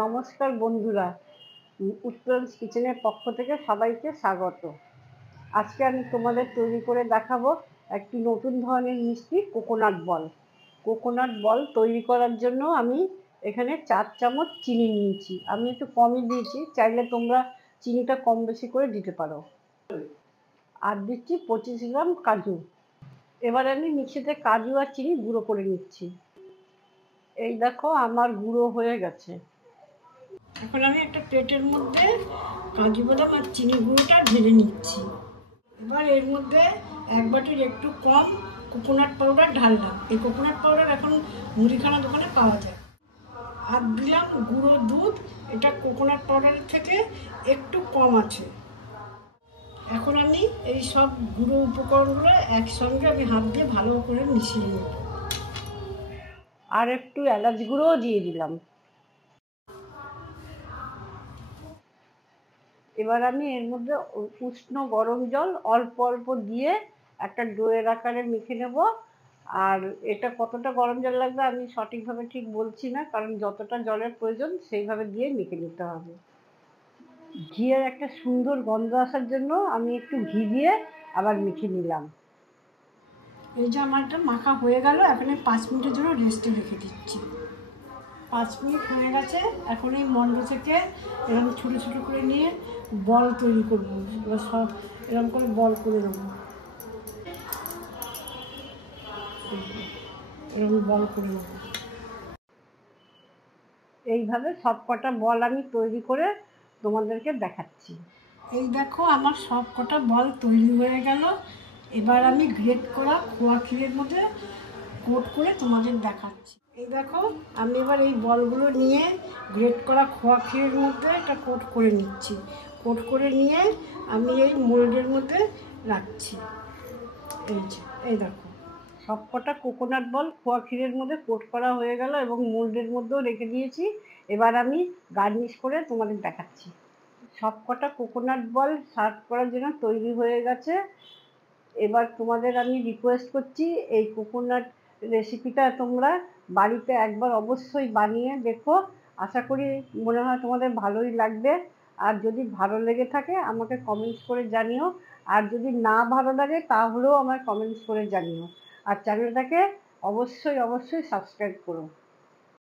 নমস্কার বন্ধুরা, উত্তরন কিচেনের পক্ষ থেকে সবাইকে স্বাগত। আজকে আমি তোমাদের তৈরি করে দেখাবো একটি নতুন ধরনের মিষ্টি কোকোনাট বল। কোকোনাট বল তৈরি করার জন্য আমি এখানে 4 চামচ চিনি নিয়েছি। আমি একটু কমই দিয়েছি, চাইলে তোমরা চিনিটা কম বেশি করে দিতে পারো। আর দিচ্ছি 25 গ্রাম কাজু। এবার আমি মিক্সিতে কাজু আর চিনি গুঁড়ো করে নিচ্ছি। এই দেখো আমার গুঁড়ো হয়ে গেছে। এখন আমি একটা প্লেটের মধ্যে কাজু বাদাম আর চিনি গুঁড়োটা ঢেলে নিচ্ছি। এবার এর মধ্যে 1 বাটির একটু কম কোকোনাট পাউডার ঢাললাম। এই কোকোনাট পাউডার এখন মুদিখানা দোকানে পাওয়া যায়। আর দিলাম গুঁড়ো দুধ, এটা কোকোনাট পাউডারের থেকে একটু কম আছে। এখন আমি এই সব গুঁড়ো উপকরণগুলো একসঙ্গে আমি হাত দিয়ে ভালো করে মিশিয়ে নেব। আর একটু এলাচ গুঁড়োও দিয়ে দিলাম। এবার আমি এর মধ্যে উষ্ণ গরম জল অল্প অল্প দিয়ে একটা ডোয়ের আকারে মেখে নেব। আর এটা কতটা গরম জল লাগবে আমি সঠিকভাবে ঠিক বলছি না, কারণ যতটা জলের প্রয়োজন সেইভাবে দিয়ে মেখে নিতে হবে। ঘিয়ের একটা সুন্দর গন্ধ আসার জন্য আমি একটু ঘি দিয়ে আবার মেখে নিলাম। এই যে আমারটা মাখা হয়ে গেল, এখন আমি 5 মিনিটের জন্য রেস্টে রেখে দিচ্ছি। 5 মিনিট হয়ে গেছে। এখন এই মন্ড থেকে এরকম ছোটো ছোটো করে নিয়ে বল তৈরি করবো। এবার সব এরকম করে বল করে দেবো, এরকম বল করে দেবো। এইভাবে সব কটা বল আমি তৈরি করে তোমাদেরকে দেখাচ্ছি। এই দেখো আমার সব কটা বল তৈরি হয়ে গেল। এবার আমি গ্রেট করা খোয়া ক্ষীরের মধ্যে কোট করে তোমাদের দেখাচ্ছি। এই দেখো আমি এবার এই বলগুলো নিয়ে গ্রেট করা খোয়া ক্ষীরের মধ্যে একটা কোট করে নিচ্ছি। কোট করে নিয়ে আমি এই মোল্ডের মধ্যে রাখছি। এই দেখো সব কটা কোকোনাট বল খোয়া ক্ষীরের মধ্যে কোট করা হয়ে গেল এবং মোল্ডের মধ্যেও রেখে দিয়েছি। এবার আমি গার্নিশ করে তোমাদের দেখাচ্ছি। সব কটা কোকোনাট বল সার্ভ করার জন্য তৈরি হয়ে গেছে। এবার তোমাদের আমি রিকোয়েস্ট করছি, এই কোকোনাট রেসিপিটা তোমরা বাড়িতে একবার অবশ্যই বানিয়ে দেখো। আশা করি মনে হয় তোমাদের ভালোই লাগবে। আর যদি ভালো লেগে থাকে আমাকে কমেন্টস করে জানিও, আর যদি না ভালো লাগে তাহলেও আমায় কমেন্টস করে জানিও। আর চ্যানেলটাকে অবশ্যই সাবস্ক্রাইব করো।